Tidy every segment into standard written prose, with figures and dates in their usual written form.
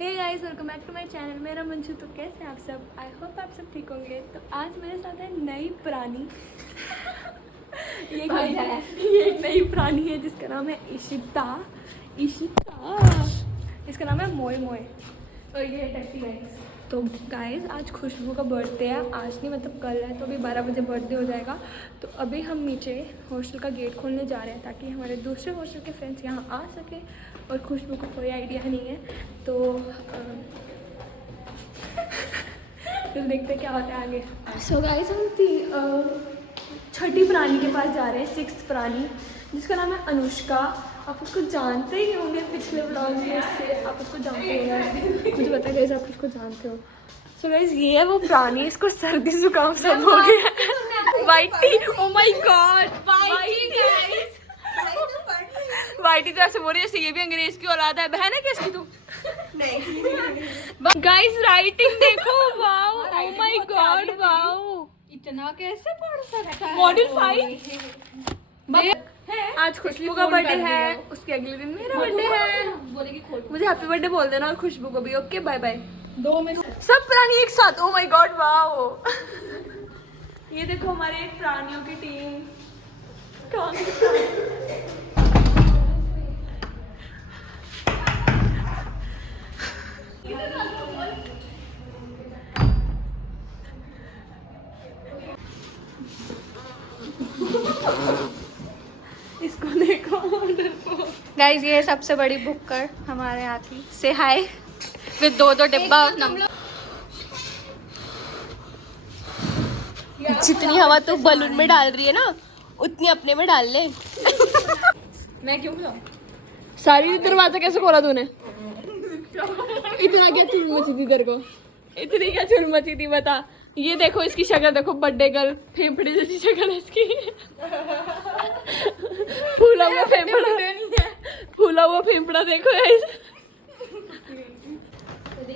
Hey guys, welcome back to my channel. मेरा मंशु। तो कैसे हैं आप सब? आई होप आप सब ठीक होंगे। तो आज मेरे साथ है नई पुरानी ये एक नई पुरानी है जिसका नाम है इशिता। इसका नाम है मोए मोए और ये है टट्टी गाइस। तो गाइस आज खुशबू का बर्थडे है। आज नहीं मतलब कल है, तो अभी 12 बजे बर्थडे हो जाएगा। तो अभी हम नीचे हॉस्टल का गेट खोलने जा रहे हैं ताकि हमारे दूसरे हॉस्टल के फ्रेंड्स यहाँ आ सके। और खुशबू को कोई आइडिया नहीं है तो फिर देखते क्या होता है आगे। सो गाइस हम छठी प्राणी के पास जा रहे हैं, 6th प्राणी जिसका नाम है अनुष्का। आप उसको जानते ही होंगे, पिछले ब्लॉग में से आप उसको जानते होंगे। मुझे पता है गाइस आप उसको जानते हो। सो गाइस ये है वो प्राणी, इसको सर्दी जुकाम सब हो गया। वाइटी, ओ माय गॉड, वाइटी तो ऐसे बोल रही है जैसे ये भी अंग्रेज की औलाद है। बहन है क्या इसकी तू? नहीं। गाइस राइटिंग देखो, wow, oh my God, wow, इतना कैसे पढ़ सकता है? मॉड्यूल 5 आज खुशबू का बर्थडे है, उसके अगले दिन मेरा बर्थडे है। बोलेगी खोल। मुझे हैप्पी बर्थडे बोल देना और खुशबू को भी। Okay bye bye. 2 में सब प्राणी एक साथ। Oh my God, wow. ये देखो हमारे प्राणियों की टीम। कौन सी प्राणी? इसको देखो गाइस, ये है सबसे बड़ी बुक्कर हमारे यहाँ की। से हाय विद 2 डिब्बा। जितनी हवा तू बलून में डाल रही है ना, उतनी अपने में डाल ले। मैं क्यों बुलाऊं? सारी दरवाजा कैसे खोला तूने? इतना क्या चुल मची थी तेरे को? इतनी क्या चुल मची थी बता। ये देखो इसकी शक्ल देखो, बर्थडे गर्ल फेफड़े जैसी शक्ल है इसकी। फूला हुआ फेफड़ा, फूला हुआ फेफड़ा देखो यार।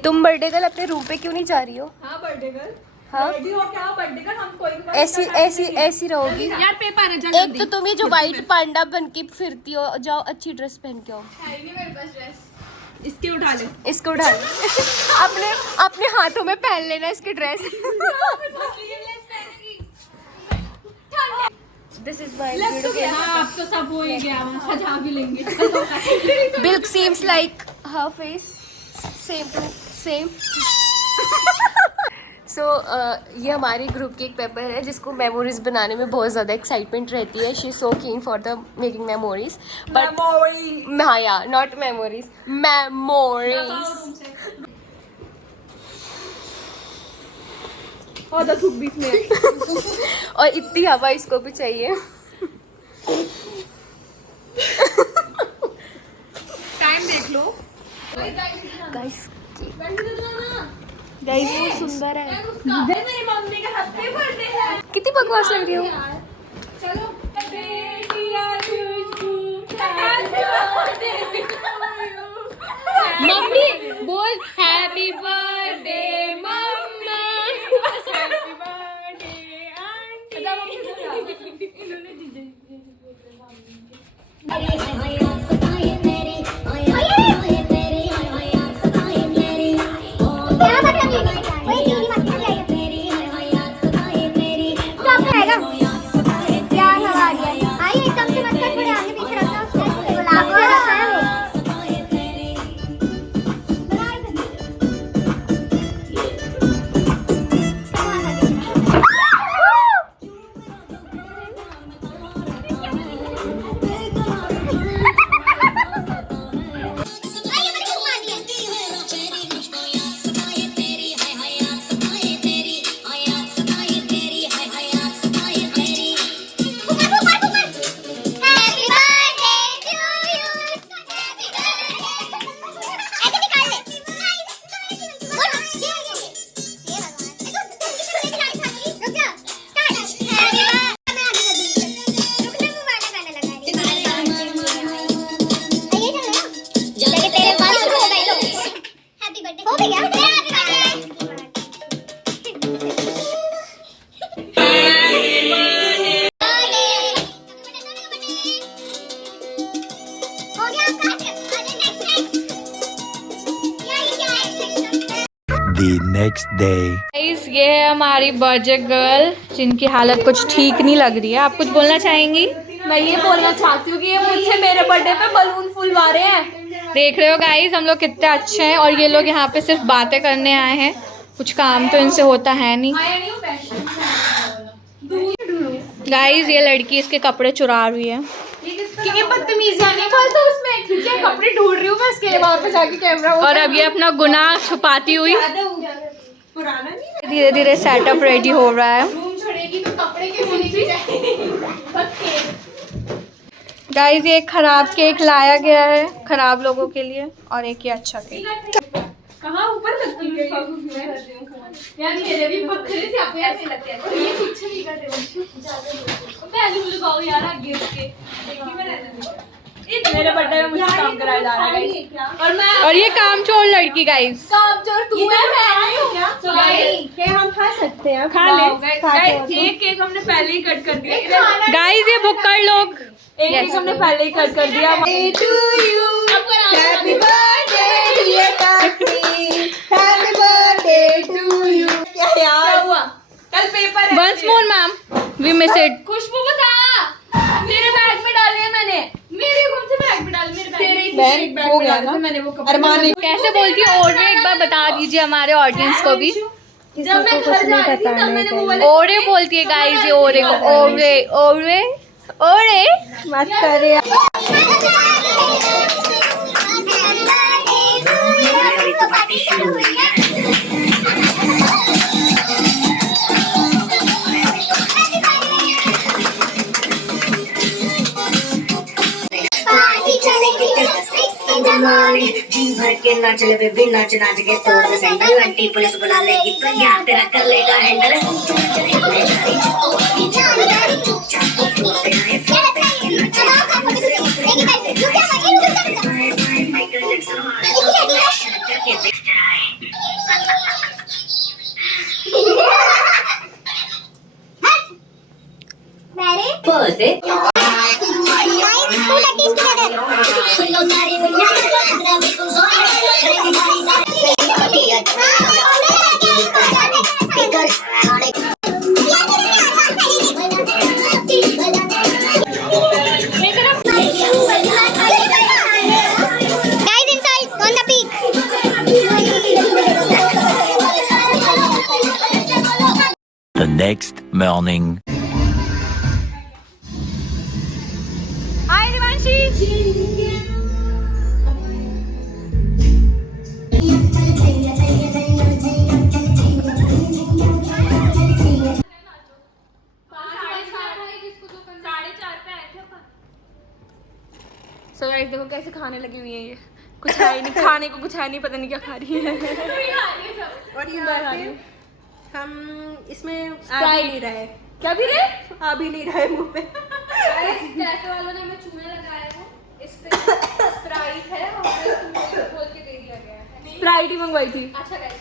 तुम बर्थडे गर्ल अपने रूम पे क्यों नहीं जा रही हो? हाँ बर्थडे गर्ल। हाँ क्या बर्थडे गर्ल, हम कोई ऐसी रहोगी। यार पेपर है। एक तो तुम ये जो व्हाइट पांडा बन के फिरती हो, जाओ अच्छी ड्रेस पहन के आओ। मेरे पास ड्रेस, इसके उठा ले। इसको उठा ले। अपने हाथों में पहन लेना इसकी ड्रेस। दिस इज माय अब तो सब हो ही गया, सजा भी लेंगे। बिल्क सीम्स लाइक हर face same to same. So ये हमारी ग्रुप की एक पेपर है जिसको मेमोरीज बनाने में बहुत ज़्यादा एक्साइटमेंट रहती है। शी इज सो कीन for the making memories, but हाँ यार नॉट मेमोरीज, मेमोरीज। और थूक बीच में। और इतनी हवा इसको भी चाहिए। टाइम देख लो गाइस गाइस वो सुंदर है। मेरी मम्मी का हैप्पी बर्थडे है। कितनी बकवास लग रही हो। चलो मम्मी बोल happy birthday mumma. the next day. Guys ये है हमारी बर्थडे गर्ल जिनकी हालत कुछ ठीक नहीं लग रही है। आप कुछ बोलना चाहेंगी? मैं ये बोलना चाहती हूँ कि ये मुझसे मेरे बर्थडे पे बलून फुलवा रहे हैं। देख रहे हो गाइस हम लोग कितने अच्छे हैं और ये लोग यहाँ पे सिर्फ बातें करने आए हैं, कुछ काम तो इनसे होता है नहीं। गाइस ये लड़की इसके कपड़े चुरा रही है। ये बदतमीजी नहीं बोलता उसमें, ठीक है कपड़े ढूंढ रही हूँ मैं इसके लिए वहाँ पे जाके कैमरा। और अब ये अपना गुनाह छुपाती हुई धीरे धीरे सेटअप रेडी हो रहा है। छोड़ेगी तो कपड़े कैसे लेके जाएगी? गाइस ये एक खराब केक लाया गया है खराब लोगों के लिए और एक ये अच्छा केक। कहाँ ऊपर लगती है यार, मेरे भी पत्थरे से आप ऐसे लगते हैं। ये कुछ नहीं करते पहले मुझे कहो यार आगे उसके मेरे बर्थडे में मुझे काम कराया जा रहा है और ये कामचोर लड़की गाइस। काम चोर तू है, मैं नहीं हूँ क्या? तो गाइस हम खा सकते हैं, खा ले गाइस। एक केक हमने पहले ही कट कर दिया गाइस ये भुक्कड़ लोग। एक केक हमने पहले ही कट कर दिया। हैप्पी बर्थडे डियर काकी, हैप्पी बर्थडे टू यू। क्या क्या यार हुआ? कल पेपर है। Once more ma'am we miss it. Khushboo बता, मेरे बैग में डाले हैं मैंने। मेरे कौन से बैग में डाले? मेरे बैग हो गया ना? मैंने वो कपड़े अरमान ने कैसे बोलती है ओरे? एक बार बता दीजिए हमारे ऑडियंस को भी। जब मैं घर जा रही थी तब मैंने वो वाले ओरे बोलती है गाइस, ये ओरे को ओरे ओरे ओरे मत करे। जी भर के नाच ले बेबी, नाच नाच के तोड़ दे सैंडल। आंटी पुलिस बुला लेगी तो यार तेरा कर लेगा handle. The next morning. Hi Rivanshi. So guys देखो कैसे खाने लगी हुई है ये। कुछ है ही नहीं खाने को, कुछ है नहीं, पता नहीं क्या खा रही है। और यहाँ पे हम इसमें आ भी Sprite। नहीं रहे, क्या भी रे? आ भी नहीं रहे मुंह पे। कैफे वालों ने हमें चूने लगाए हैं, इस पे स्प्राइट है और बोल के दे दिया गया है। स्प्राइट ही मंगवाई थी। अच्छा गाइस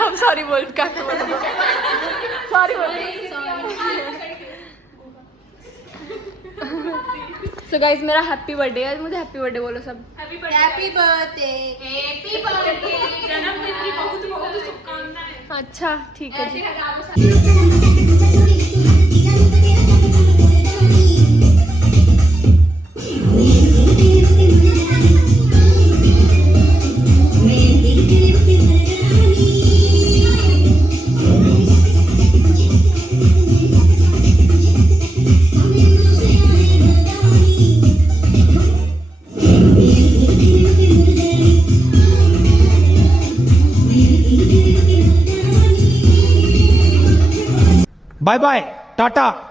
हम सॉरी बोल कैफे वालों को। सॉरी बोल। सो गाइस मेरा हैप्पी बर्थडे है, मुझे हैप्पी बर्थडे बोलो सब। Happy birthday. जन्मदिन की बहुत बहुत शुभकामनाएं। अच्छा ठीक है जी। Bye bye. Tata.